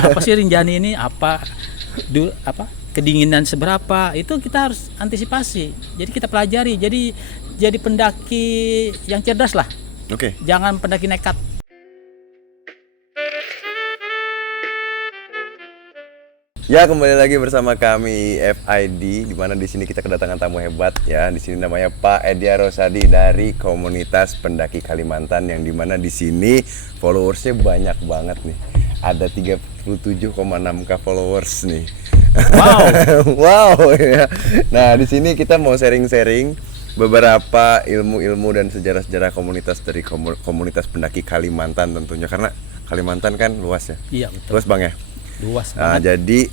Apa sih Rinjani ini? Apa kedinginan seberapa? Itu kita harus antisipasi. Jadi kita pelajari. Jadi pendaki yang cerdas lah. Oke. Jangan pendaki nekat. Ya, kembali lagi bersama kami FID, di mana di sini kita kedatangan tamu hebat ya. Di sini namanya Pak Edya Rosadi dari komunitas pendaki Kalimantan, yang dimana di sini followersnya banyak banget nih. Ada 37,6k followers nih. Wow. Wow ya. Nah, di sini kita mau sharing-sharing beberapa ilmu-ilmu dan sejarah-sejarah komunitas dari komunitas pendaki Kalimantan tentunya, karena Kalimantan kan luas ya. Iya, betul. Luas Bang ya. Luas Nah, banget. jadi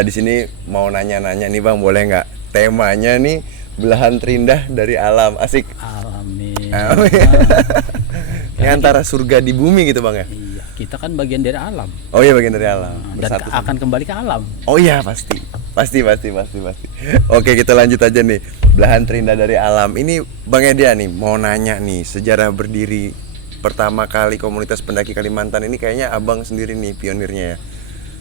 di sini mau nanya-nanya nih Bang, boleh nggak? Temanya nih belahan terindah dari alam, asik. Amin. Amin. Ini antara surga di bumi gitu Bang ya? Iya, kita kan bagian dari alam. Oh iya, bagian dari alam. Dan Bersatu. akan kembali ke alam. Oh iya, pasti. Oke, kita lanjut aja nih. Belahan terindah dari alam. Ini Bang Edya nih mau nanya nih, sejarah berdiri pertama kali komunitas pendaki Kalimantan ini kayaknya Abang sendiri nih pionirnya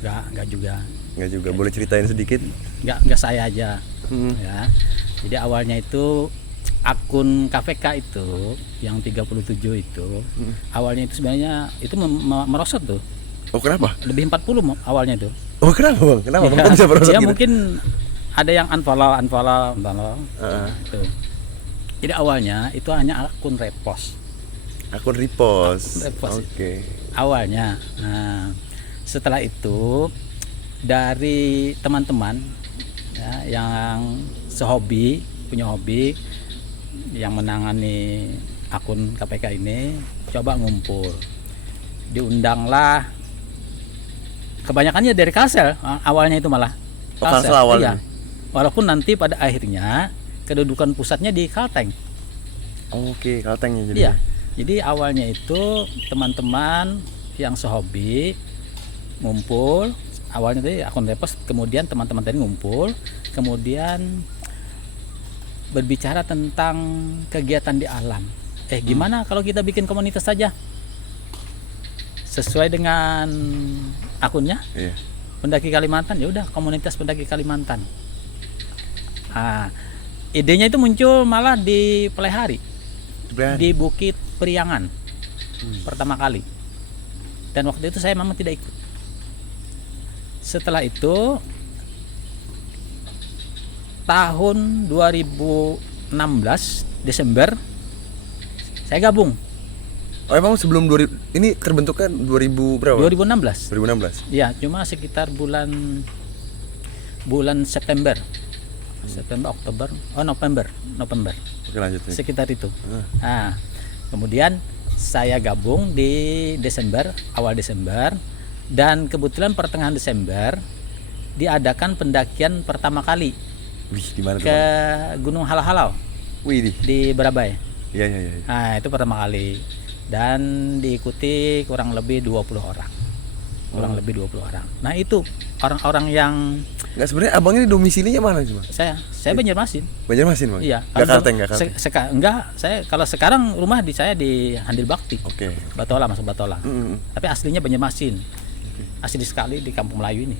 ya? Enggak juga. Enggak juga, boleh ceritain sedikit? Enggak saya aja. Ya. Jadi awalnya itu akun KVK itu yang 37 itu awalnya itu sebenarnya itu merosot tuh. Oh, kenapa? Lebih 40 awalnya itu. Oh, kenapa Bang? Kenapa Bang? Kok bisa merosot Ya gitu? mungkin ada yang unfollow. Itu. Jadi awalnya itu hanya akun repost. Akun repost. Repost. Oke. Awalnya. Nah, setelah itu dari teman-teman ya, yang punya hobi yang menangani akun KPK ini coba ngumpul. Diundanglah, kebanyakannya dari Kalsel awalnya itu malah. Oh, Kalsel awalnya. Iya. Walaupun nanti pada akhirnya kedudukan pusatnya di Kalteng. Oke, Kalteng ya jadi. Iya. Jadi awalnya itu teman-teman yang sehobi ngumpul, awalnya tadi akun repost, kemudian teman-teman tadi ngumpul, kemudian berbicara tentang kegiatan di alam. Gimana kalau kita bikin komunitas saja? Sesuai dengan akunnya, Iya. Pendaki Kalimantan, ya udah komunitas pendaki Kalimantan. Nah, idenya itu muncul malah di Pelehari. Di Bukit Priangan pertama kali, dan waktu itu saya memang tidak ikut. Setelah itu tahun 2016 Desember saya gabung. Oh, emang sebelum 2000 ini terbentuknya 2000 berapa? 2016. 2016. Ya, cuma sekitar bulan September, Oktober, November. Oke, lanjut nih. Sekitar itu. Nah, kemudian saya gabung di awal Desember, dan kebetulan pertengahan Desember diadakan pendakian pertama kali. Wih, di mana tuh? Ke Gunung Halau-Halau. Wih, di Barabai. Iya. Nah, itu pertama kali, dan diikuti kurang lebih 20 orang. Nah, itu orang-orang yang Enggak, sebenarnya Abang ini domisilinya mana sih, Bang? saya Banjarmasin. Banjarmasin, Bang? Iya. Enggak Kalteng, enggak Kalteng. Enggak, saya kalau sekarang rumah saya di Handil Bakti. Oke. Batola, masuk Batola. Tapi aslinya Banjarmasin. Asli sekali di Kampung Melayu ini.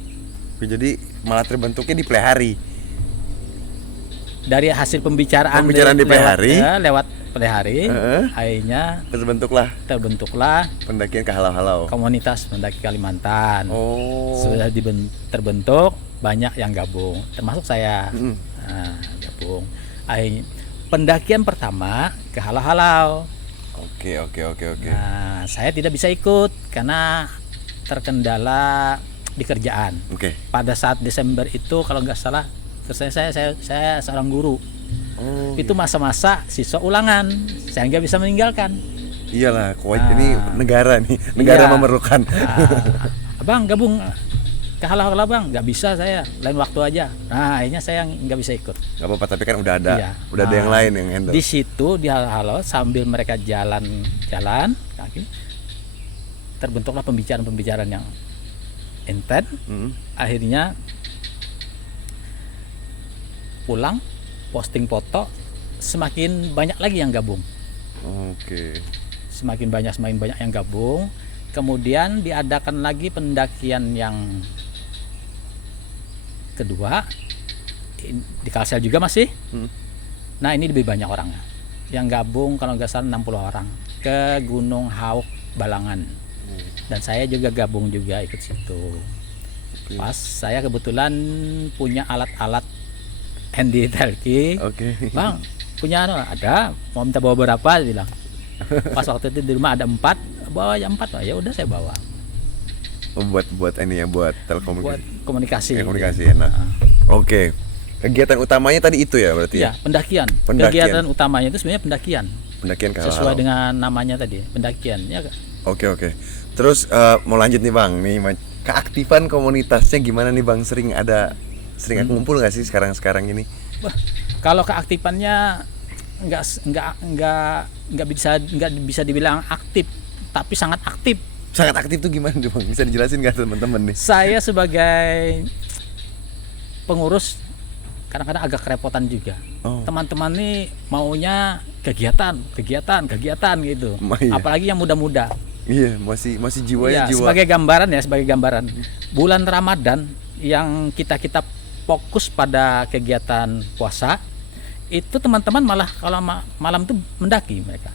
Jadi malah terbentuknya di Pelehari. Dari hasil pembicaraan di Pelehari, lewat Pelehari, akhirnya terbentuklah pendakian ke Halau-Halau. komunitas pendaki Kalimantan. Oh. Sudah terbentuk, banyak yang gabung, termasuk saya. Gabung. Pendakian pertama ke Halau-Halau. Oke. Nah, saya tidak bisa ikut karena terkendala di kerjaan. Oke. Pada saat Desember itu kalau nggak salah, saya seorang guru. Oh. Itu masa-masa siswa ulangan, saya nggak bisa meninggalkan. Iyalah, ini negara nih, negara Iya. memerlukan. Abang gabung ke Halau-Halau Bang, nggak bisa saya, lain waktu aja. Nah, akhirnya saya nggak bisa ikut. Nggak apa-apa, tapi kan udah ada, Iya. ada yang lain yang handle. Di situ di Halau-Halau sambil mereka jalan kaki, terbentuklah pembicaraan yang intens. Akhirnya pulang, posting foto, semakin banyak lagi yang gabung. Oke. Semakin banyak yang gabung. Kemudian diadakan lagi pendakian yang kedua di Kalsel juga masih. Nah ini lebih banyak orangnya. Yang gabung kalau nggak salah 60 orang ke Gunung Hauk Balangan. Dan saya juga gabung juga ikut situ. Pas saya kebetulan punya alat-alat handy telki. Bang, punya ada, mau minta bawa berapa? Dia bilang. Pas waktu itu di rumah ada 4, bawa ya 4, ya udah saya bawa. Buat ini ya, buat telekomunikasi. Buat komunikasi. Komunikasi enak. Oke. Kegiatan utamanya tadi itu ya berarti? Iya, pendakian. Kegiatan utamanya itu sebenarnya pendakian. Pendakian ke sesuai dengan namanya tadi, pendakian ya. Oke. Terus mau lanjut nih Bang, nih keaktifan komunitasnya gimana nih Bang? Sering ngumpul nggak sih sekarang ini? Wah, kalau keaktifannya nggak bisa dibilang aktif, tapi sangat aktif. Sangat aktif tuh gimana tuh Bang? Bisa dijelasin nggak teman-teman nih? Saya sebagai pengurus kadang-kadang agak kerepotan juga. Teman-teman nih maunya kegiatan gitu. Iya. Apalagi yang muda-muda. Iya, masih jiwanya jiwa. Sebagai gambaran. Bulan Ramadan yang kita fokus pada kegiatan puasa, itu teman-teman malah kalau malam tuh mendaki mereka.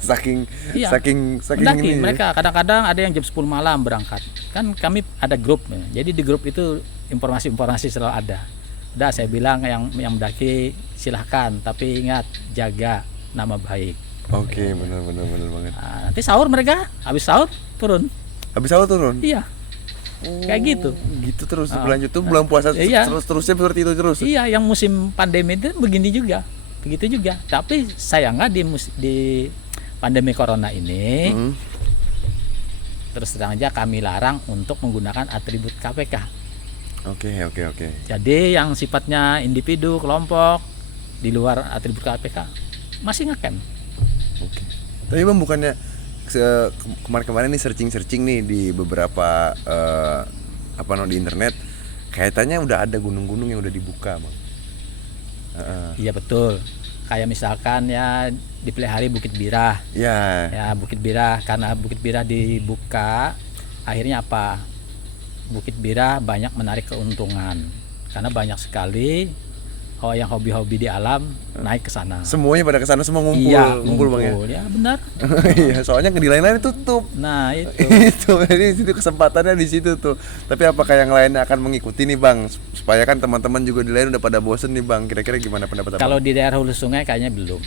saking ini mendaki mereka. Kadang-kadang ada yang jam 10 malam berangkat. Kan kami ada grup. Jadi di grup itu informasi selalu ada. Udah saya bilang yang mendaki silahkan, tapi ingat jaga nama baik. Oke, benar banget. Nah, nanti sahur mereka, habis sahur turun. Iya. Kayak gitu. Gitu terus berlanjut tuh bulan puasa terusnya seperti itu terus. Iya, yang musim pandemi itu begini juga. Begitu juga. Tapi sayangnya di pandemi corona ini terus terang aja kami larang untuk menggunakan atribut KPK. Oke. Jadi yang sifatnya individu, kelompok di luar atribut KPK masih ngecamp. Oke. Tapi Bang bukannya kemarin nih searching nih di beberapa di internet, kaitannya udah ada gunung-gunung yang udah dibuka, Bang. Iya betul. Kayak misalkan ya di Pelihari Bukit Birah. Iya. Ya Bukit Birah, karena Bukit Birah dibuka, akhirnya apa? Bukit Birah banyak menarik keuntungan karena banyak sekali yang hobi-hobi di alam naik ke sana. Semuanya pada ke sana, semua ngumpul. Iya, ngumpul Bang ya. Ya benar. Iya, soalnya di lain-lain tutup. Nah, itu. Jadi itu kesempatannya di situ tuh. Tapi apakah yang lainnya akan mengikuti nih Bang? Supaya kan teman-teman juga di lain udah pada bosen nih Bang. Kira-kira gimana pendapat Abang? Kalau di daerah hulu sungai kayaknya belum.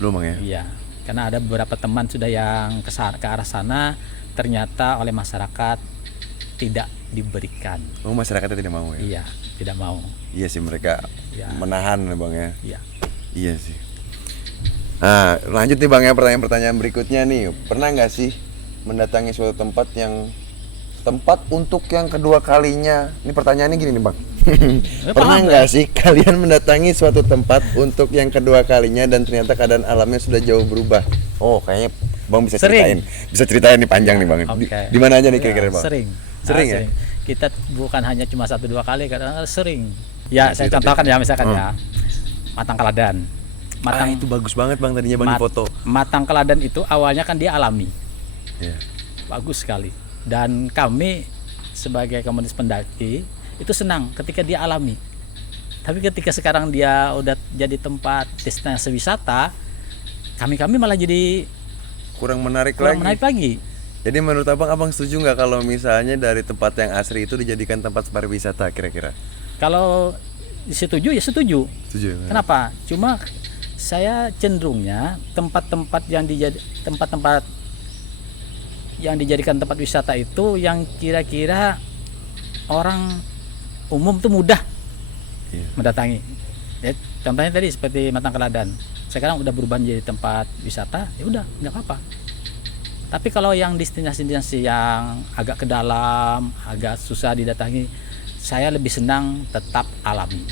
Belum Bang ya? Iya. Karena ada beberapa teman sudah yang ke arah sana, ternyata oleh masyarakat tidak diberikan. Oh, masyarakatnya tidak mau ya? Iya, tidak mau. Iya sih, mereka menahan Bang ya. Iya. Iya sih. Nah, lanjut nih Bang ya, pertanyaan berikutnya nih. Pernah nggak sih mendatangi suatu tempat untuk yang kedua kalinya? Ini pertanyaannya gini nih Bang. Pernah nggak sih kalian mendatangi suatu tempat untuk yang kedua kalinya dan ternyata keadaan alamnya sudah jauh berubah? Oh, kayaknya Bang bisa ceritain. Bisa ceritain nih panjang nih Bang. Okay. Di mana aja nih kira-kira Bang? Sering ya? Kita bukan hanya cuma 1-2 kali, kadang sering. Ya, saya contohkan ya, misalkan ya. Matang Keladan. Itu bagus banget Bang tadinya Bang di foto. Matang Keladan itu awalnya kan dia alami. Yeah. Bagus sekali. Dan kami sebagai komunitas pendaki itu senang ketika dia alami. Tapi ketika sekarang dia udah jadi tempat destinasi wisata, kami malah jadi kurang menarik lagi. Jadi menurut Abang setuju nggak kalau misalnya dari tempat yang asri itu dijadikan tempat pariwisata kira-kira? Kalau setuju ya setuju. Setuju. Kenapa? Cuma saya cenderungnya tempat-tempat yang dijadikan tempat wisata itu yang kira-kira orang umum tuh mudah mendatangi. Ya, contohnya tadi seperti Matang Keladan. Sekarang udah berubah jadi tempat wisata, ya udah nggak apa-apa. Tapi kalau yang destinasi yang agak ke dalam, agak susah didatangi, saya lebih senang tetap alami.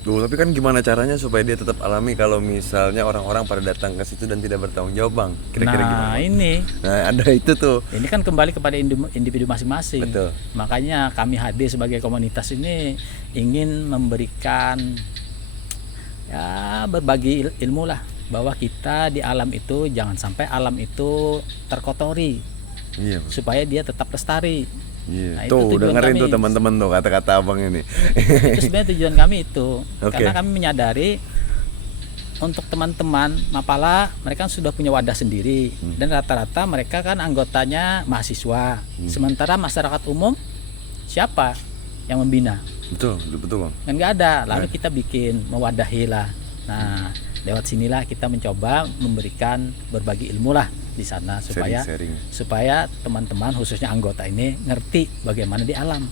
Duh, tapi kan gimana caranya supaya dia tetap alami kalau misalnya orang-orang pada datang ke situ dan tidak bertanggung jawab Bang? Kira-kira gimana? Nah, ada itu tuh. Ini kan kembali kepada individu masing-masing. Betul. Makanya kami hadir sebagai komunitas ini ingin memberikan ya berbagi ilmu lah bahwa kita di alam itu jangan sampai alam itu terkotori, Iya. supaya dia tetap lestari. Iya. Nah, itu Tuh tujuan dengerin kami. tuh teman-teman tuh kata-kata abang ini. Itu sebenarnya tujuan kami itu. Oke. Karena kami menyadari untuk teman-teman Mapala mereka kan sudah punya wadah sendiri, dan rata-rata mereka kan anggotanya mahasiswa. Sementara masyarakat umum siapa yang membina? Betul, betul bang. Kan nggak ada. Lalu kita bikin mewadahi lah. Nah, lewat sinilah kita mencoba memberikan berbagi ilmu lah di sana, supaya Sharing-sharing. supaya teman-teman khususnya anggota ini ngerti bagaimana di alam.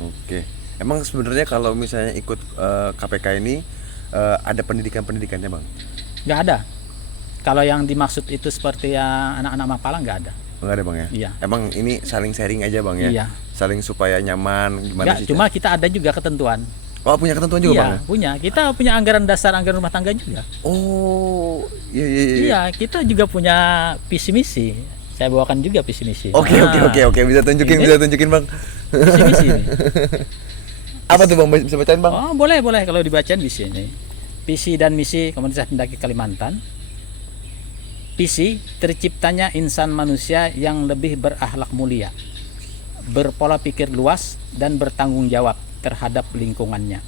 Oke. Emang sebenarnya kalau misalnya ikut KPK ini ada pendidikannya bang? Nggak ada. Kalau yang dimaksud itu seperti yang anak-anak Mapala nggak ada. Enggak ada bang ya? Iya. Emang ini saling sharing aja bang ya? Iya. Saling supaya nyaman gimana Nggak, sih? cuma kita ada juga ketentuan. Oh punya ketentuan juga bang Iya, ya? punya. Kita punya anggaran dasar, anggaran rumah tangga juga. Oh iya iya iya. Iya, kita juga punya visi misi. Saya bawakan juga visi misi. Oke bisa tunjukin bang. Visi misi ini. Apa tuh bang, bisa bacain bang? Oh, boleh kalau dibacain di sini. Visi dan misi Komunitas Pendaki Kalimantan. Visi, terciptanya insan manusia yang lebih berakhlak mulia, berpola pikir luas dan bertanggung jawab terhadap lingkungannya,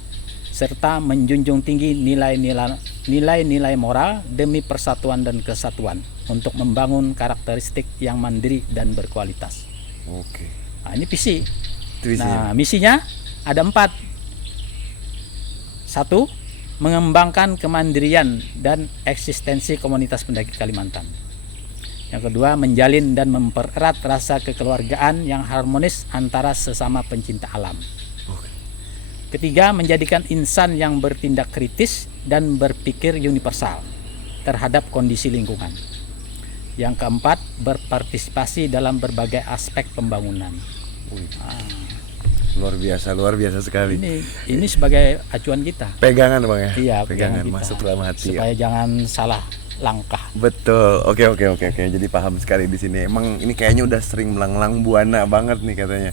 serta menjunjung tinggi nilai-nilai moral demi persatuan dan kesatuan untuk membangun karakteristik yang mandiri dan berkualitas. Oke. Nah, ini visi. Itu visinya. Nah, misinya ada 4. 1. Mengembangkan kemandirian dan eksistensi komunitas pendaki Kalimantan. Yang kedua, menjalin dan mempererat rasa kekeluargaan yang harmonis antara sesama pencinta alam. Ketiga, menjadikan insan yang bertindak kritis dan berpikir universal terhadap kondisi lingkungan. Yang keempat, berpartisipasi dalam berbagai aspek pembangunan. Luar biasa sekali. Ini sebagai acuan kita. Pegangan bang ya? Iya, pegangan kita. masuk dalam hati. Supaya jangan salah langkah. Betul. Oke. Jadi paham sekali di sini. Emang ini kayaknya udah sering melanglang buana banget nih katanya.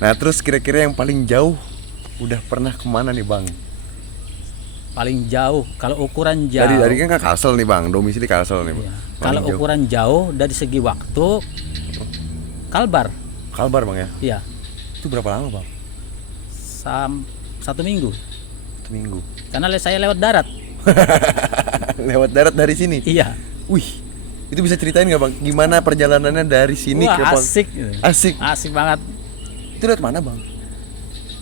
Nah, terus kira-kira yang paling jauh udah pernah kemana nih bang? Paling jauh, kalau ukuran jauh. Dari kan Kalsel nih bang, domisili Kalsel nih bang. Iya. Paling Kalau jauh. ukuran jauh dari segi waktu, Kalbar. Kalbar bang ya? Iya. Itu berapa lama bang? 1 minggu. 1 minggu. Karena saya lewat darat. Lewat darat dari sini? Iya. Wih, itu bisa ceritain nggak bang? Gimana perjalanannya dari sini Wah, ke asik. Asik banget. Itu lewat mana bang?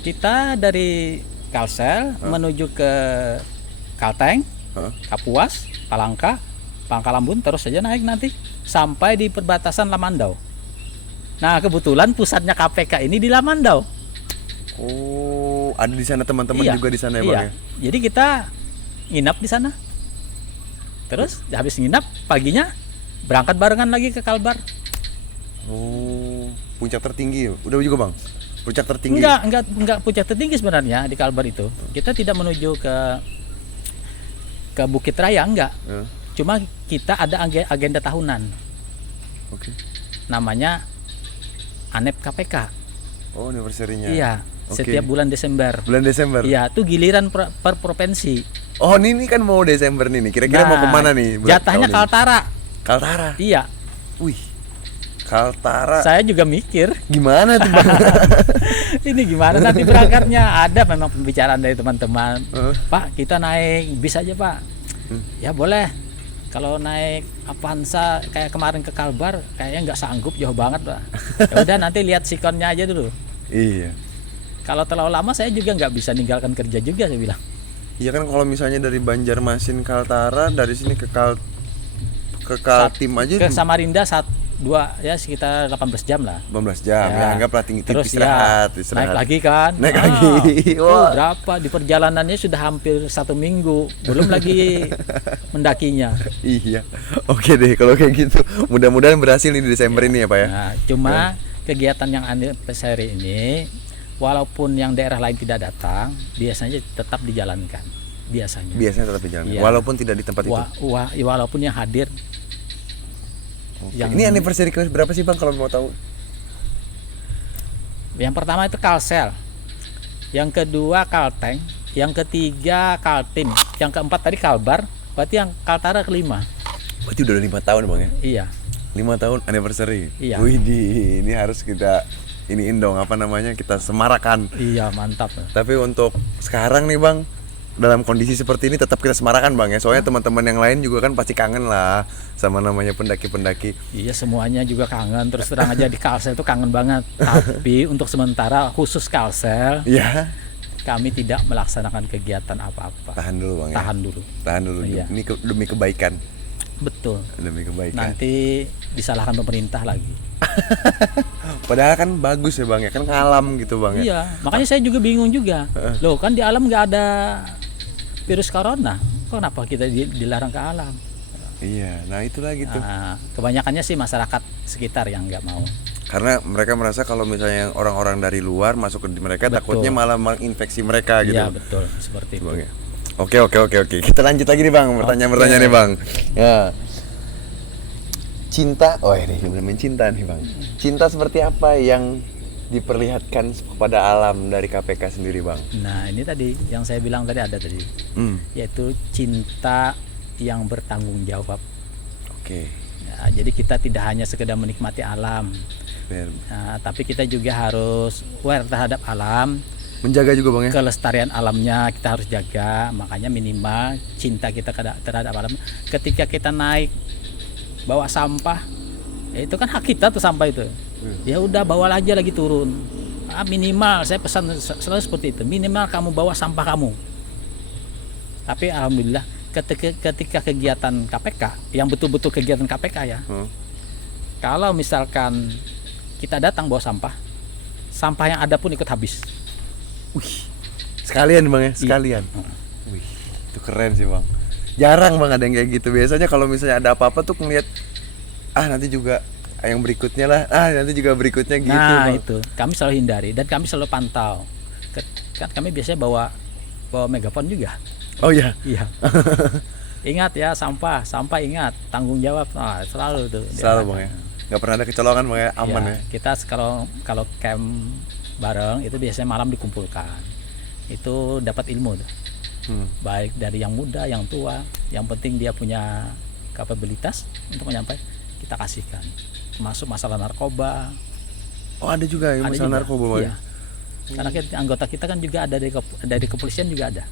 Kita dari Kalsel menuju ke Kalteng, Kapuas, Palangka, Pangkal Lambun, terus saja naik nanti sampai di perbatasan Lamandau. Nah, kebetulan pusatnya KPK ini di Lamandau. Oh, ada di sana teman-teman Iya, juga di sana ya iya. bang ya? Jadi kita nginap di sana. Terus habis nginap paginya berangkat barengan lagi ke Kalbar. Oh, puncak tertinggi. Udah juga bang? Puncak tertinggi? Enggak puncak tertinggi sebenarnya di Kalbar itu. Kita tidak menuju ke Bukit Raya, enggak. Cuma kita ada agenda tahunan. Oke. Namanya ANEP KPK. Oh, anniversary-nya. Iya, Oke. setiap bulan Desember. Bulan Desember? Iya, itu giliran per provinsi. Oh, ini kan mau Desember nih. Kira-kira mau kemana nih? Jatahnya tahun ini? Kaltara. Kaltara? Iya. Wih, Kaltara. Saya juga mikir. Gimana tuh bang? Ini gimana nanti berangkatnya? Ada memang pembicaraan dari teman-teman. Pak, kita naik bis aja pak. Ya boleh. Kalau naik Avanza kayak kemarin ke Kalbar, kayaknya nggak sanggup, jauh banget pak. Ya udah nanti lihat sikonnya aja dulu. Iya. Kalau terlalu lama saya juga nggak bisa ninggalkan kerja juga, saya bilang. Iya kan kalau misalnya dari Banjarmasin Kaltara, dari sini ke Kaltim aja ke Samarinda 2 ya sekitar 18 jam lah. 18 jam. Ya, anggaplah tinggi Terus istirahat. Naik lagi kan. Naik lagi. Wah. Berapa di perjalanannya sudah hampir 1 minggu. Belum lagi mendakinya. Iya. Oke deh kalau kayak gitu. Mudah-mudahan berhasil nih di Desember ini ya, Pak ya. Nah, cuma kegiatan yang anniversary ini walaupun yang daerah lain tidak datang, biasanya tetap dijalankan. Biasanya tetap dijalankan. Iya. Walaupun tidak di tempat itu. Walaupun yang hadir. Ini anniversary ke berapa sih Bang kalau mau tahu? Yang pertama itu Kalsel, yang kedua Kalteng, yang ketiga Kaltim, yang keempat tadi Kalbar, Berarti yang Kaltara kelima. Berarti udah 5 tahun bang ya? Iya. 5 tahun anniversary. Iya. Widih, ini harus kita iniin dong, apa namanya, kita semarakan. Iya, mantap. Tapi untuk sekarang nih bang, dalam kondisi seperti ini tetap kita semarakan bang ya. Soalnya teman-teman yang lain juga kan pasti kangen lah sama namanya pendaki-pendaki. Iya, semuanya juga kangen. Terus terang aja di Kalsel itu kangen banget. Tapi untuk sementara khusus Kalsel, Iya. kami tidak melaksanakan kegiatan apa-apa. Tahan dulu bang ya. Tahan dulu. Iya. Ini demi kebaikan. Betul. Demi kebaikan. Nanti disalahkan pemerintah lagi. Padahal kan bagus ya bang ya, kan alam gitu bang ya. Iya, makanya saya juga bingung juga. Loh, kan di alam nggak ada virus corona. Kok kenapa kita dilarang ke alam? Iya, nah itulah gitu. Nah, kebanyakannya sih masyarakat sekitar yang nggak mau. Karena mereka merasa kalau misalnya orang-orang dari luar masuk ke mereka, Betul. takutnya malah menginfeksi mereka gitu. Iya, betul, seperti itu. Bang ya. Oke. Kita lanjut lagi nih bang, pertanyaan-pertanyaan nih bang. Ya. Cinta, ini benar main cinta nih bang. Cinta seperti apa yang diperlihatkan kepada alam dari KPK sendiri bang? Nah, ini tadi yang saya bilang tadi ada tadi, yaitu cinta yang bertanggung jawab. Oke. Ya, jadi kita tidak hanya sekedar menikmati alam, nah, tapi kita juga harus aware terhadap alam. Menjaga juga bang ya? Kelestarian alamnya kita harus jaga. Makanya minimal cinta kita terhadap alam. Ketika kita naik bawa sampah, ya itu kan hak kita tuh sampah itu. Ya udah bawa aja lagi turun. Minimal saya pesan selalu seperti itu. Minimal kamu bawa sampah kamu. Tapi alhamdulillah ketika kegiatan KPK yang betul-betul kegiatan KPK ya. Kalau misalkan kita datang bawa sampah yang ada pun ikut habis. Sekalian bang ya, sekalian. Wih, itu keren sih bang. Jarang bang ada yang kayak gitu. Biasanya kalau misalnya ada apa-apa tuh ngeliat, nanti juga yang berikutnya lah, nanti juga berikutnya gitu. Nah bang. Itu kami selalu hindari dan kami selalu pantau. Kan kami biasanya bawa megafon juga. Oh iya. Iya. Ingat ya sampah ingat, tanggung jawab. Selalu tuh. Selalu bang ya. Nggak pernah ada kecolongan bang ya, aman ya. Kita kalau camp bareng itu biasanya malam dikumpulkan. Itu dapat ilmu tuh. Baik dari yang muda, yang tua, yang penting dia punya kapabilitas untuk menyampaikan, kita kasihkan. Termasuk masalah narkoba. Oh ada juga ya masalah narkoba bang? Iya. Karena anggota kita kan juga ada dari kepolisian juga ada.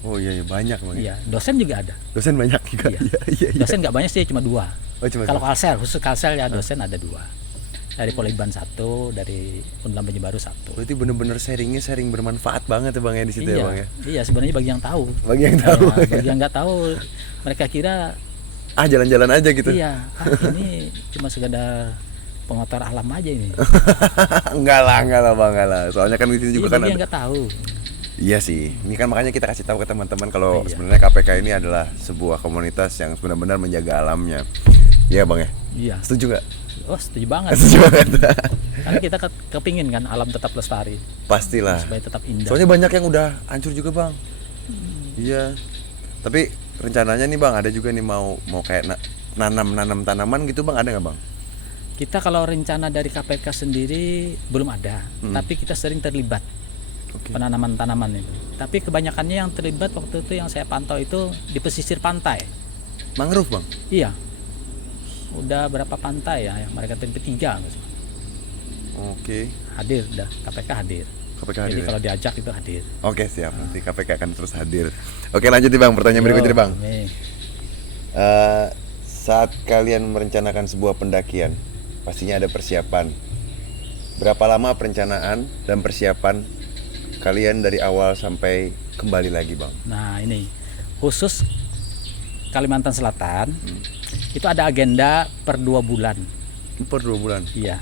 Oh iya banyak bang. Iya, dosen juga ada. Dosen banyak juga. Iya. Dosen nggak banyak sih, cuma 2. Kalau Kalsel, khusus Kalsel ya dosen ada 2. Dari Polaiban 1, dari Unlam Banjarbaru 1. Berarti bener-bener sharing bermanfaat banget ya bang ya di situ ya bang ya. Iya, sebenarnya bagi yang tahu. Bagi yang tahu. Ya, bagi yang nggak tahu, mereka kira jalan-jalan aja gitu. Iya, ini cuma sekedar pengotor alam aja ini. enggak lah bang, enggak lah. Soalnya kan di sini juga kan bagi yang nggak tahu. Iya sih, ini kan makanya kita kasih tahu ke teman-teman kalau sebenarnya KPK ini adalah sebuah komunitas yang benar-benar menjaga alamnya. Iya bang ya. Iya. Setuju nggak? Oh setuju banget. Karena kita kepingin kan alam tetap lestari. Pastilah. Supaya tetap indah. Soalnya banyak yang udah hancur juga bang. Iya. Tapi rencananya nih bang, ada juga nih mau kayak nanam tanaman gitu bang, ada nggak bang? Kita kalau rencana dari KPK sendiri belum ada, tapi kita sering terlibat penanaman tanaman itu. Tapi kebanyakannya yang terlibat waktu itu yang saya pantau itu di pesisir pantai. Mangrove bang? Iya. Udah berapa pantai ya mereka terlibat 3. Oke. Hadir dah, KPK hadir. Jadi kalau diajak itu hadir. Oke siap, nanti KPK akan terus hadir. Oke lanjut nih bang, pertanyaan berikutnya bang. Saat kalian merencanakan sebuah pendakian, pastinya ada persiapan. Berapa lama perencanaan dan persiapan kalian dari awal sampai kembali lagi bang? Nah ini khusus Kalimantan Selatan. Itu ada agenda per 2 bulan. Per 2 bulan? Iya.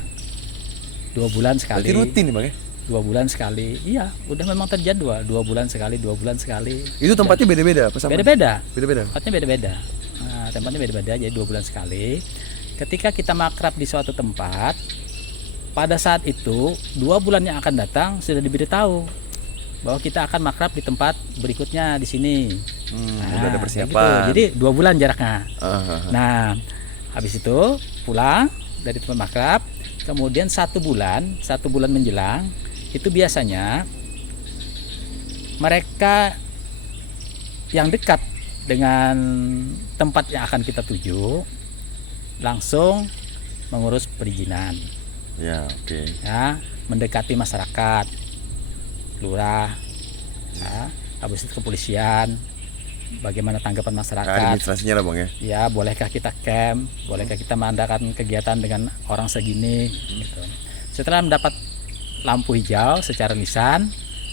2 bulan sekali. Berarti rutin nih bang ya? 2 bulan sekali. Iya, udah memang terjadwal. 2 bulan sekali, 2 bulan sekali. Itu tempatnya beda-beda? Beda-beda. Tempatnya beda-beda. Nah, tempatnya beda-beda, jadi 2 bulan sekali. Ketika kita makrab di suatu tempat, pada saat itu 2 bulan yang akan datang sudah diberitahu bahwa kita akan makrab di tempat berikutnya di sini. Udah ada persiapan. Gitu. Jadi 2 bulan jaraknya. Nah, habis itu pulang dari tempat makrab, kemudian 1 bulan menjelang itu biasanya mereka yang dekat dengan tempat yang akan kita tuju, langsung mengurus perizinan. Ya, oke. Ya, mendekati masyarakat, lurah, ya, habis itu kepolisian, bagaimana tanggapan masyarakat. Administrasinya lah Bang ya. Ya, bolehkah kita camp, bolehkah kita mengadakan kegiatan dengan orang segini, gitu. Setelah mendapat lampu hijau secara lisan,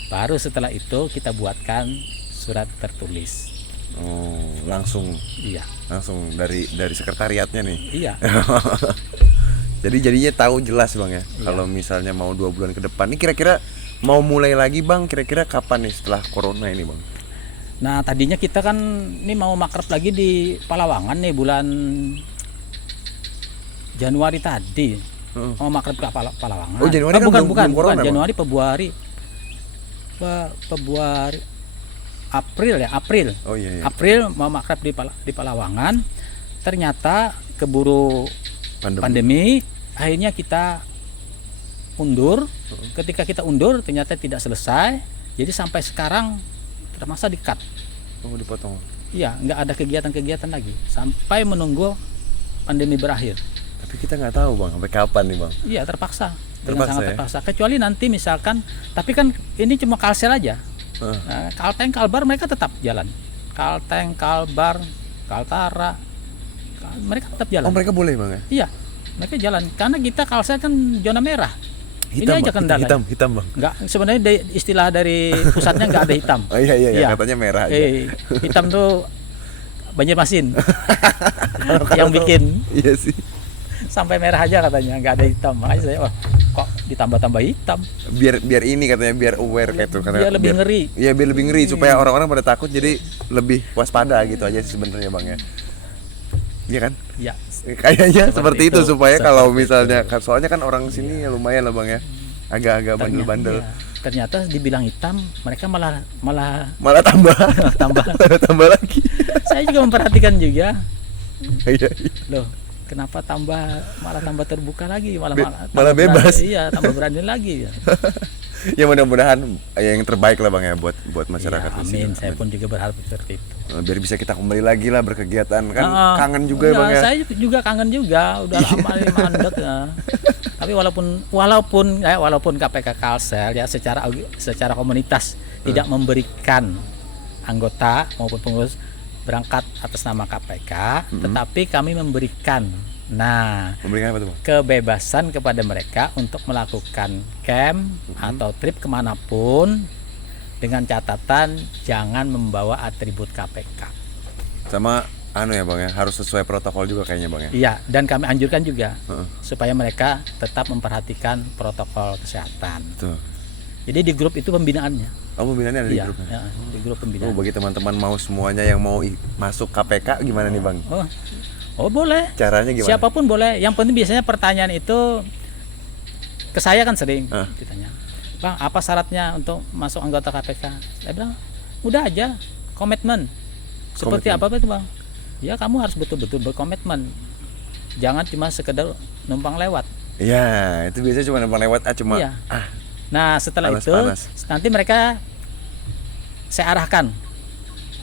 baru setelah itu kita buatkan surat tertulis. Oh, langsung Iya, dari sekretariatnya nih. iya. Jadi jadinya tahu jelas Bang ya. Kalau misalnya mau 2 bulan ke depan, ini kira-kira mau mulai lagi Bang, kira-kira kapan nih setelah corona ini Bang? Nah, tadinya kita kan ini mau makrab lagi di Palawangan nih bulan Januari tadi. Mau makrab ke Palawangan. Oh, Januari kan bukan corona, Januari, Februari. Februari, April ya, April. Oh iya. April mau makrab di Palawangan. Ternyata keburu pandemi, akhirnya kita undur. Ketika kita undur ternyata tidak selesai. Jadi sampai sekarang terpaksa di-cut. Oh, dipotong. Iya, nggak ada kegiatan-kegiatan lagi sampai menunggu pandemi berakhir. Tapi kita nggak tahu Bang sampai kapan nih Bang. Iya, terpaksa. Terpaksa, Sangat ya? terpaksa. Kecuali nanti misalkan, tapi kan ini cuma Kalsel aja. Nah, Kalteng, Kalbar mereka tetap jalan. Kalteng, Kalbar, Kaltara, mereka tetap jalan. Oh, mereka boleh Bang ya? Iya, mereka jalan. Karena kita Kalsel kan zona merah. Hitam, ini aja Bang. kendala. Hitam Bang. Enggak, sebenarnya istilah dari pusatnya nggak ada hitam. Oh iya, katanya merah aja. Hitam tuh Banjarmasin yang bikin. Iya sih. Sampai merah aja katanya, nggak ada hitam. Makanya saya kok ditambah-tambah hitam. Biar ini katanya biar aware kayak itu Biar lebih ngeri. Iya, biar lebih ngeri supaya orang-orang pada takut jadi lebih waspada gitu aja sih sebenarnya Bang ya. Iya kan? Ya. Kayaknya seperti itu supaya Seperti kalau misalnya soalnya kan orang sini ya lumayan lah Bang ya. Agak-agak bandel-bandel. Iya. Ternyata dibilang hitam, mereka malah tambah lagi. Saya juga memperhatikan juga. Iya. Loh, kenapa malah tambah terbuka lagi, malah malah bebas. Iya, tambah berani lagi ya. Ya mudah-mudahan yang terbaik lah Bang ya buat masyarakat Ya, di sini. amin. Saya pun juga berharap seperti itu. Biar bisa kita kembali lagi lah berkegiatan kan kangen juga ya Bang ya. Saya juga kangen juga, udah lama ini mandek ya. Tapi walaupun KPK Kalsel ya secara komunitas tidak memberikan anggota maupun pengurus berangkat atas nama KPK, tetapi kami memberikan Memberikan apa tuh Bang? kebebasan kepada mereka untuk melakukan camp atau trip kemanapun dengan catatan jangan membawa atribut KPK. Sama ya Bang ya, harus sesuai protokol juga kayaknya Bang ya. Iya, dan kami anjurkan juga supaya mereka tetap memperhatikan protokol kesehatan. Betul. Jadi di grup itu pembinaannya. Oh, pembinaannya ada di Iya, grupnya. ya, di grup pembinaan. Bagi teman-teman mau semuanya yang mau masuk KPK gimana nih Bang? Oh boleh. Caranya gimana? Siapapun boleh. Yang penting biasanya pertanyaan itu ke saya kan sering ditanya, Bang, apa syaratnya untuk masuk anggota KPK? Saya bilang, udah aja, komitmen. Seperti apa itu Bang? Ya kamu harus betul-betul berkomitmen. Jangan cuma sekedar numpang lewat. Iya, itu biasanya cuma numpang lewat cuma. Iya. Nah setelah panas. nanti mereka saya arahkan.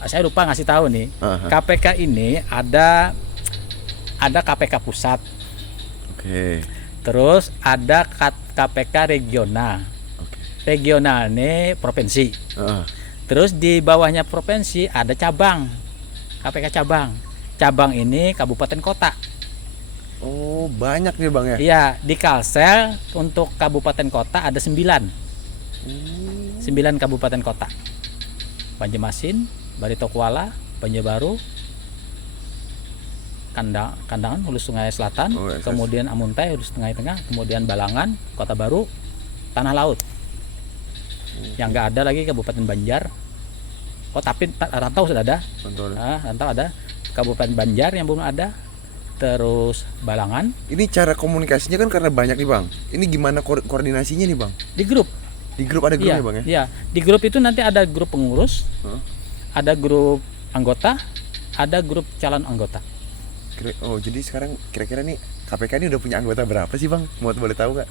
Saya lupa ngasih tahu nih, KPK ini ada KPK pusat. Oke. Terus ada KPK regional. Regional ini provinsi. Terus di bawahnya provinsi ada cabang. KPK cabang. Cabang ini kabupaten kota. Oh, banyak nih Bang ya? Iya, di Kalsel untuk kabupaten kota ada 9. 9 kabupaten kota. Banjarmasin, Barito Kuala, Banjarbaru, Kandangan, Hulu Sungai Selatan, kemudian Amuntai, Hulu Sungai Tengah, kemudian Balangan, Kota Baru, Tanah Laut. Yang nggak ada lagi Kabupaten Banjar. Oh tapi Rantau sudah ada. Rantau ada. Kabupaten Banjar yang belum ada. Terus Balangan. Ini cara komunikasinya kan karena banyak nih Bang. Ini gimana koordinasinya nih Bang? Di grup. Di grup ada grupnya Bang ya? Iya. Di grup itu nanti ada grup pengurus, ada grup anggota, ada grup calon anggota. Oh jadi sekarang kira-kira nih KPK ini udah punya anggota berapa sih Bang? Boleh tahu nggak?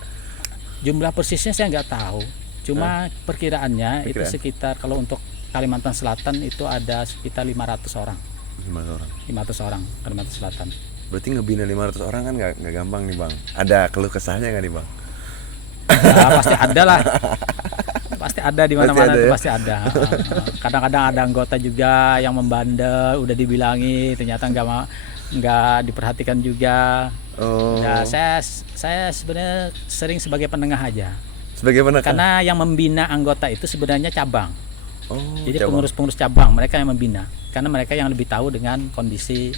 Jumlah persisnya saya nggak tahu. Cuma perkiraannya itu sekitar kalau untuk Kalimantan Selatan itu ada sekitar 500 orang. 500 orang Kalimantan Selatan. Berarti ngebina 500 orang kan nggak gampang nih Bang. Ada keluh kesahnya nggak nih Bang? Ya, pasti ada lah. Pasti ada di mana-mana itu ya? pasti ada. Kadang-kadang ada anggota juga yang membandel, udah dibilangi ternyata nggak diperhatikan juga. Oh. Ya, saya sebenarnya sering sebagai penengah aja. Sebagai mana? Karena yang membina anggota itu sebenarnya cabang. Oh, Jadi cabang. pengurus-pengurus cabang mereka yang membina. Karena mereka yang lebih tahu dengan kondisi.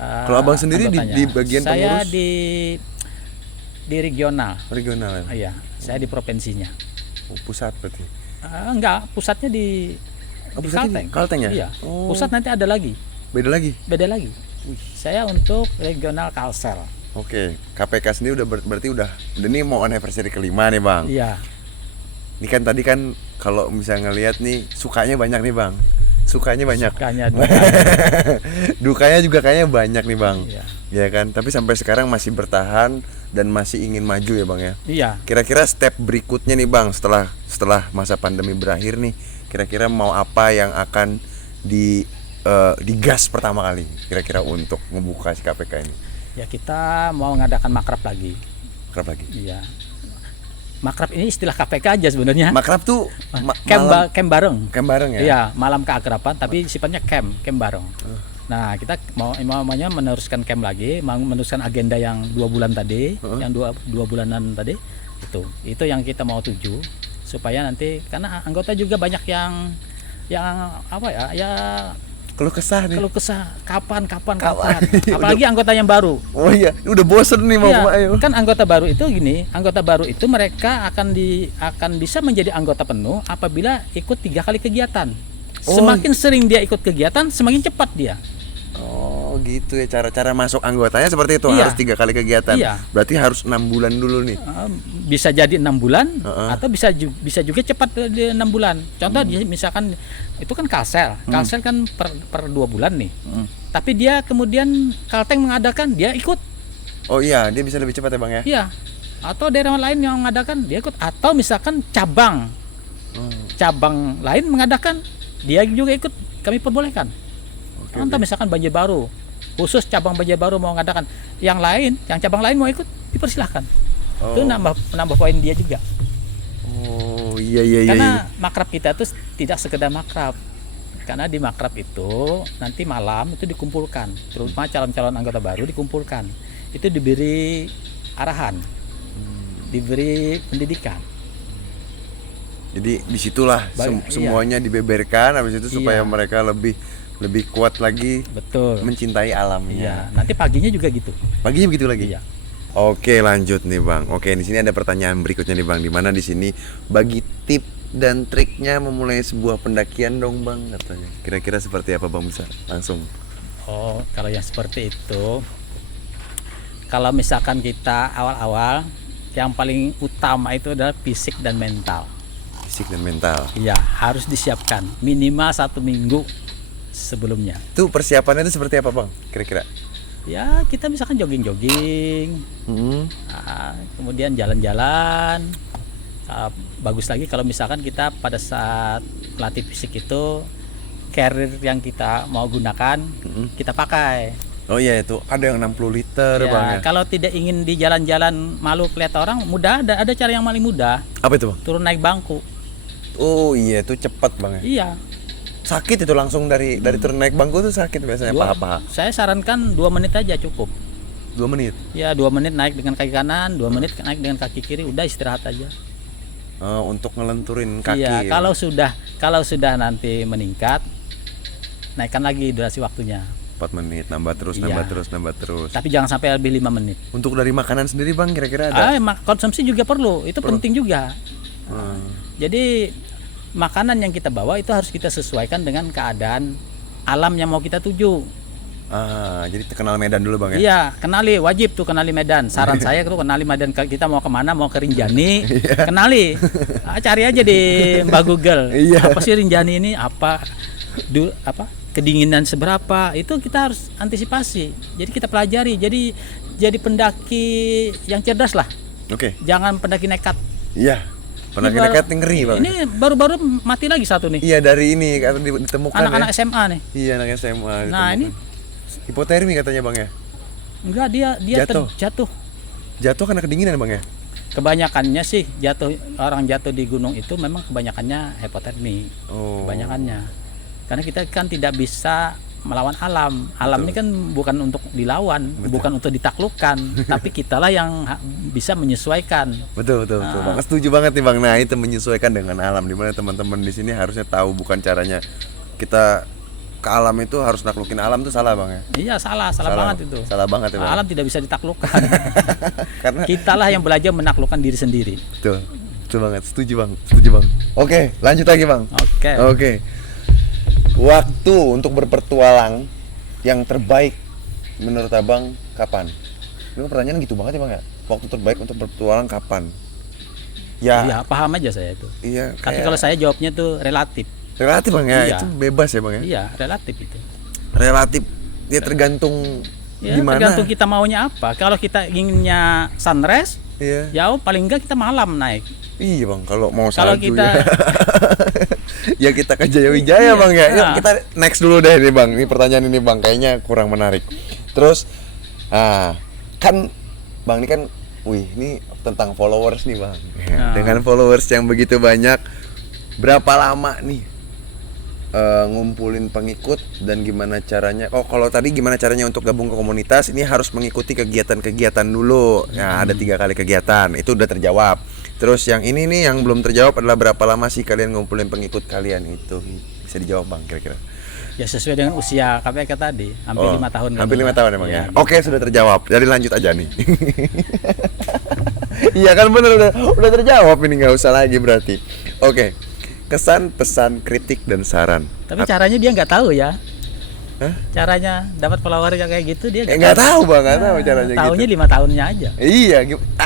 Kalau Abang sendiri di bagian saya pengurus? Di regional. Regional ya? Iya, saya di provinsinya. Oh, pusat berarti. Enggak, pusatnya di Pusatnya Kalteng. di Kalteng ya? Iya. Oh. Pusat nanti ada lagi. Beda lagi? Beda lagi. Saya untuk regional Kalsel. Oke, KPK sendiri udah berarti udah ini mau anniversary kelima nih Bang. Iya. Ini kan tadi kan kalau misalnya ngelihat nih sukanya banyak nih Bang. Sukanya banyak. Sukanya Dukanya juga kayaknya banyak nih Bang. Iya. Ya kan, tapi sampai sekarang masih bertahan dan masih ingin maju ya Bang ya. Iya. Kira-kira step berikutnya nih Bang setelah masa pandemi berakhir nih, kira-kira mau apa yang akan digas pertama kali kira-kira untuk membuka si KPK ini? Ya kita mau mengadakan makrab lagi. Makrab lagi. Iya. Makrab ini istilah KPK aja sebenarnya. Makrab tuh Camp bareng. Camp bareng ya? Iya, malam keakraban tapi sifatnya camp bareng. Nah, kita maunya meneruskan camp lagi, mau meneruskan agenda yang 2 bulan tadi, yang dua bulanan tadi. Itu yang kita mau tuju supaya nanti karena anggota juga banyak yang apa ya Keluh kesah nih. Keluh kesah kapan. Apalagi anggota yang baru. Oh iya, udah bosen nih mau Iya, ayo. kan anggota baru itu gini, anggota baru itu mereka akan bisa menjadi anggota penuh apabila ikut 3 kali kegiatan. Semakin sering dia ikut kegiatan, semakin cepat dia. Oh gitu ya, cara masuk anggotanya seperti itu. Iya. Harus 3 kali kegiatan. Iya. Berarti harus 6 bulan dulu nih. Bisa jadi 6 bulan atau bisa juga cepat di 6 bulan. Contoh dia misalkan itu kan Kalsel kan per 2 bulan nih. Tapi dia kemudian Kalteng mengadakan, dia ikut. Oh iya, dia bisa lebih cepat ya Bang ya? Iya. Atau daerah lain yang mengadakan, dia ikut. Atau misalkan cabang lain mengadakan, dia juga ikut. Kami perbolehkan. Entah misalkan Banjarbaru, khusus cabang Banjarbaru mau mengadakan, yang cabang lain mau ikut, dipersilahkan. Itu nambah poin dia juga. Oh iya. Karena makrab kita itu tidak sekedar makrab. Karena di makrab itu nanti malam itu dikumpulkan, terutama calon-calon anggota baru dikumpulkan. Itu diberi arahan, diberi pendidikan. Jadi disitulah semuanya dibeberkan, habis itu supaya mereka lebih kuat lagi. Betul. Mencintai alamnya. Iya. Nanti paginya juga gitu. Paginya begitu lagi. Iya. Oke, lanjut nih Bang. Oke, di sini ada pertanyaan berikutnya nih Bang. Di mana di sini bagi tip dan triknya memulai sebuah pendakian dong Bang katanya. Kira-kira seperti apa Bang, bisa langsung? Oh, kalau yang seperti itu, kalau misalkan kita awal-awal, yang paling utama itu adalah fisik dan mental. Fisik dan mental. Iya, harus disiapkan minimal 1 minggu sebelumnya. Itu persiapannya itu seperti apa Bang? Kira-kira? Ya, kita misalkan jogging-jogging, kemudian jalan-jalan. Bagus lagi kalau misalkan kita pada saat latih fisik itu carrier yang kita mau gunakan kita pakai. Oh iya, itu ada yang 60 liter Ya, Bang ya. kalau tidak ingin di jalan-jalan malu kelihatan orang, mudah ada cara yang paling mudah. Apa itu Bang? Turun naik bangku. Oh iya, itu cepat Bang ya. Iya. Sakit itu langsung dari turun naik bangku tuh sakit biasanya paha-paha. Saya sarankan 2 menit aja cukup. 2 menit. Ya, 2 menit naik dengan kaki kanan, 2 menit naik dengan kaki kiri, udah istirahat aja. Untuk ngelenturin kaki. Iya, ya. kalau sudah nanti meningkat, naikkan lagi durasi waktunya. 4 menit, nambah terus. Tapi jangan sampai lebih 5 menit. Untuk dari makanan sendiri Bang, kira-kira ada? Konsumsi juga perlu, itu penting juga. Jadi makanan yang kita bawa itu harus kita sesuaikan dengan keadaan alam yang mau kita tuju. Jadi kenal Medan dulu Bang ya? Iya, wajib tuh kenali Medan. Saran saya tuh kenali Medan. Kita mau kemana, mau ke Rinjani, kenali. Cari aja di Mbak Google. Apa sih Rinjani ini? Apa kedinginan seberapa? Itu kita harus antisipasi. Jadi kita pelajari. Jadi pendaki yang cerdas lah. Oke. Jangan pendaki nekat. Iya. Pendaki nekat ngeri bang. Ini baru-baru mati lagi satu nih. Iya dari ini karena ditemukan Anak-anak ya. SMA nih. Iya anak SMA. Nah ini hipotermi katanya bang ya. enggak, dia Jatuh. jatuh. Jatuh karena kedinginan bang ya. Kebanyakannya sih orang jatuh di gunung itu memang kebanyakannya hipotermi. Oh. Kebanyakannya. Karena kita kan tidak bisa melawan alam. Alam ini kan bukan untuk dilawan, bukan untuk ditaklukkan, tapi kitalah yang bisa menyesuaikan. Betul. Bang, setuju banget nih bang. Nah itu menyesuaikan dengan alam. Dimana teman-teman di sini harusnya tahu bukan caranya kita ke alam itu harus naklukin alam tuh salah bang ya. Iya salah banget itu. Salah banget ya bang. Alam tidak bisa ditaklukkan. Karena kitalah yang belajar menaklukkan diri sendiri. Betul banget. Setuju bang. Oke, lanjut lagi bang. Oke. Waktu untuk berpetualang yang terbaik menurut abang kapan? Ini pertanyaan gitu banget ya bang ya. Waktu terbaik untuk berpetualang kapan? Ya. Iya, paham aja saya itu. Iya. Tapi kalau saya jawabnya tuh relatif. Relatif bang ya, Iya. itu bebas ya bang ya. Iya, relatif itu. Relatif. Ya tergantung gimana. Tergantung kita maunya apa. Kalau kita inginnya sunrise, Iya. ya paling enggak kita malam naik. Iya bang, kalau mau Kalau salju kita ya kita ke Jaya Wijaya bang ya. Yuk Nah. kita next dulu deh nih bang. Ini pertanyaan ini bang, kayaknya kurang menarik. Terus, kan bang ini kan, ini tentang followers nih bang. Ya, Nah. dengan followers yang begitu banyak, berapa lama nih ngumpulin pengikut dan gimana caranya? Oh kalau tadi gimana caranya untuk gabung ke komunitas? Ini harus mengikuti kegiatan-kegiatan dulu. Ya ada 3 kali kegiatan, itu udah terjawab. Terus yang ini nih yang belum terjawab adalah berapa lama sih kalian ngumpulin pengikut kalian itu? Bisa dijawab bang kira-kira? ya sesuai dengan usia KPK tadi, hampir 5 tahun. Hampir 5 tahun emang ya. Iya. Oke sudah terjawab. Jadi lanjut aja nih. Iya kan bener udah terjawab ini nggak usah lagi berarti. Oke. Kesan, pesan, kritik dan saran. Tapi caranya dia nggak tahu ya. Hah? Caranya dapat follower yang kayak gitu dia Nggak tahu bang, nggak tahu caranya tahunya gitu. 5 tahunnya aja. Iya,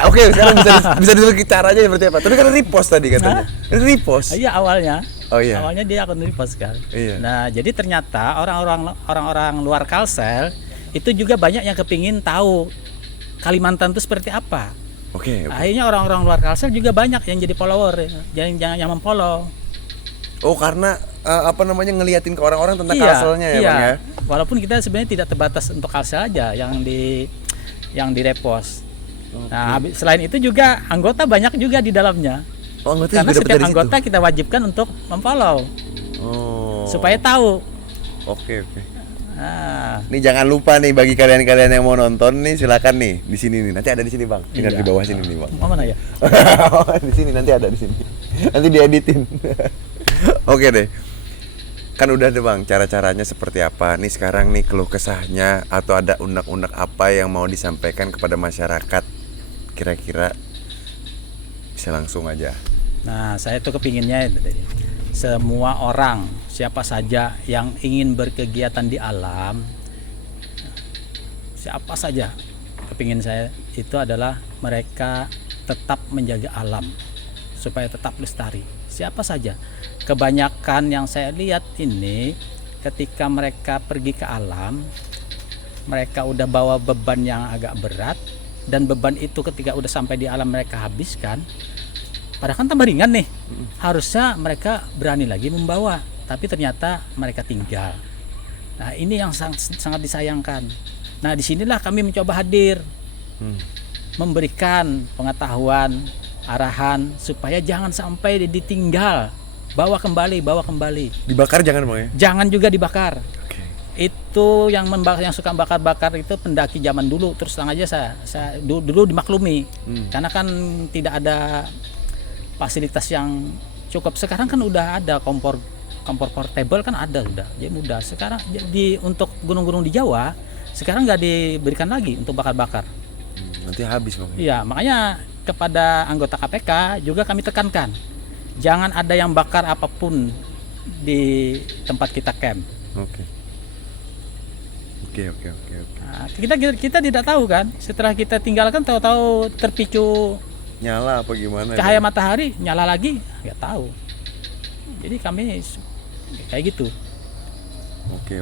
oke sekarang bisa dilihat caranya seperti apa. Tapi kan repost tadi katanya. Repost. Iya awalnya. Oh iya. Awalnya dia akun repost kan. Iya. Nah jadi ternyata orang-orang luar Kalsel itu juga banyak yang kepingin tahu Kalimantan itu seperti apa. Oke. Akhirnya orang-orang luar Kalsel juga banyak yang jadi follower, yang memfollow. Oh karena ngeliatin ke orang-orang tentang Kalselnya ya iya. bang ya. Walaupun kita sebenarnya tidak terbatas untuk Kalsel aja yang di repost. Okay. Nah selain itu juga anggota banyak juga di dalamnya. Oh, anggota Karena juga dapet setiap dari anggota situ? kita wajibkan untuk memfollow Oh. supaya tahu. Oke. Nah, Nih jangan lupa nih bagi kalian-kalian yang mau nonton nih silakan nih di sini nih. Nanti ada di sini bang. Ingat iya. di bawah sini nih bang. Mau mana ya? Di sini nanti ada di sini. Nanti dieditin. Oke deh. Kan udah deh bang, cara-caranya seperti apa? Nih sekarang nih keluh kesahnya atau ada unek-unek apa yang mau disampaikan kepada masyarakat? Kira-kira bisa langsung aja. Nah, saya tuh kepinginnya semua orang, siapa saja yang ingin berkegiatan di alam, siapa saja, kepingin saya itu adalah mereka tetap menjaga alam supaya tetap lestari. Siapa saja. Kebanyakan yang saya lihat ini ketika mereka pergi ke alam, mereka udah bawa beban yang agak berat, dan beban itu ketika udah sampai di alam mereka habiskan. Padahal kan tambah ringan nih. Harusnya mereka berani lagi membawa, tapi ternyata mereka tinggal. Nah, ini yang sangat disayangkan. Nah, disinilah kami mencoba hadir, memberikan pengetahuan, arahan supaya jangan sampai ditinggal. Bawa kembali. Dibakar jangan bang ya? Jangan juga dibakar. Oke. Itu yang suka bakar-bakar itu pendaki zaman dulu. Terus terang aja saya dulu dimaklumi. Karena kan tidak ada fasilitas yang cukup. Sekarang kan udah ada kompor portable kan ada sudah. Jadi mudah. Sekarang untuk gunung-gunung di Jawa sekarang nggak diberikan lagi untuk bakar-bakar. Nanti habis bang. Iya, makanya kepada anggota KPK juga kami tekankan. Jangan ada yang bakar apapun di tempat kita camp. Oke. Nah, kita tidak tahu kan, setelah kita tinggalkan tahu-tahu terpicu Nyala apa gimana? cahaya matahari, nyala lagi, nggak tahu. Jadi kami kayak gitu. Oke.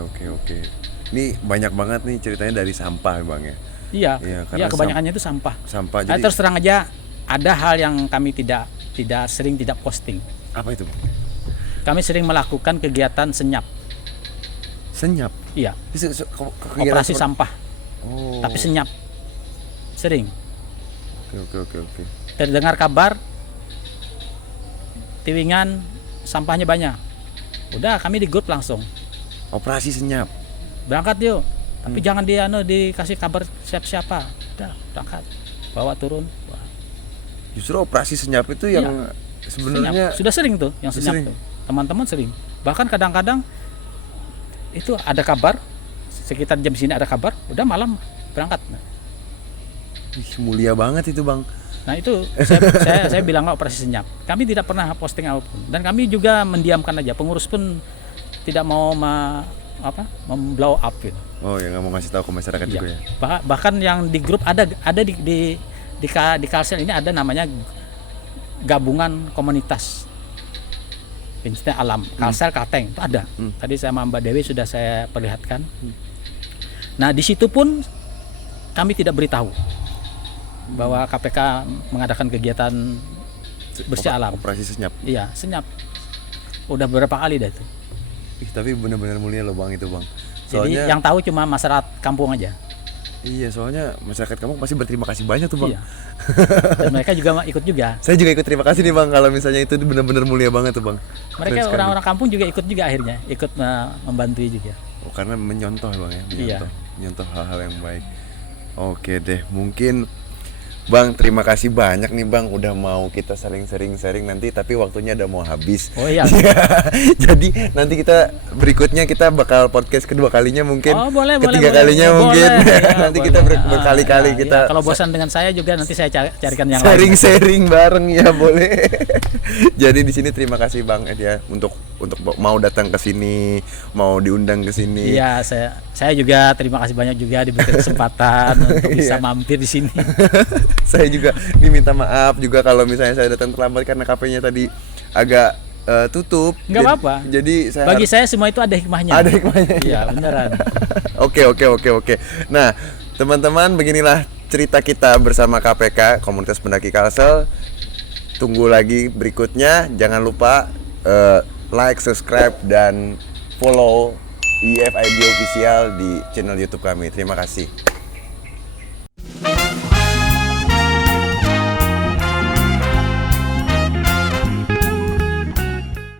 Ini banyak banget nih ceritanya dari sampah bang ya. Iya, Iya, karena kebanyakannya itu sampah. Sampah Nah, jadi. terus terang aja ada hal yang kami tidak tidak posting. Apa itu, Bang? Kami sering melakukan kegiatan senyap. Senyap. Iya. Kegiatan Operasi seperti- sampah. Oh. Tapi senyap. Sering. Oke. Terdengar kabar Tiwingan sampahnya banyak. Udah kami di grup langsung. Operasi senyap. Berangkat yuk. Tapi jangan dikasih kabar siapa. Udah berangkat. Bawa turun. Wah, Justru operasi senyap itu yang sebenarnya senyap. Sudah sering tuh yang senyap sering. tuh. Teman-teman sering. Bahkan kadang-kadang itu ada kabar sekitar jam sini ada kabar, udah malam berangkat. Ih, mulia banget itu, Bang. Nah itu saya bilang operasi senyap. Kami tidak pernah posting apapun dan kami juga mendiamkan aja. Pengurus pun tidak mau memblow up gitu. Oh ya, nggak mau ngasih tahu ke masyarakat Iya. juga ya. Bahkan yang di grup ada di Kalsel ini ada namanya gabungan komunitas pencinta alam Kalsel Kateng itu ada. Tadi sama Mbak Dewi sudah saya perlihatkan. Nah di situ pun kami tidak beritahu bahwa KPK mengadakan kegiatan bersih alam. Operasi senyap. Iya, senyap. Udah beberapa kali dah itu. Ih, tapi benar-benar mulia loh, Bang, itu, Bang. Jadi Soalnya yang tahu cuma masyarakat kampung aja. iya, soalnya masyarakat kamu pasti berterima kasih banyak tuh, Bang. Iya. Dan mereka juga ikut juga. Saya juga ikut terima kasih nih, Bang, kalau misalnya itu benar-benar mulia banget tuh, Bang. Keren Mereka sekali. orang-orang kampung juga ikut juga akhirnya, ikut membantu juga. Oh, karena menyontoh, Bang, ya, Iya. menyontoh hal-hal yang baik. Oke deh, mungkin Bang, terima kasih banyak nih, Bang, udah mau kita saling sharing nanti, tapi waktunya udah mau habis. Oh iya. Jadi nanti kita berikutnya kita bakal podcast kedua kalinya mungkin. Oh, boleh, ketiga boleh, kalinya boleh. mungkin. Boleh, nanti boleh. kita berkali-kali Nah, kita ya, kalau bosan dengan saya juga nanti saya carikan yang lain. sharing bareng ya, boleh. Jadi di sini terima kasih, Bang Ed, ya untuk mau datang ke sini, mau diundang ke sini. Iya, saya juga terima kasih banyak juga diberi kesempatan untuk bisa Iya. mampir di sini. Saya juga diminta maaf juga kalau misalnya saya datang terlambat karena kafenya tadi agak tutup. Nggak apa-apa. Jadi saya Bagi saya semua itu ada hikmahnya. Ada hikmahnya. Iya, beneran. Oke. Nah, teman-teman, beginilah cerita kita bersama KPK Komunitas Pendaki Kalsel. Tunggu lagi berikutnya. Jangan lupa like, subscribe, dan follow IFID Official di channel YouTube kami. Terima kasih.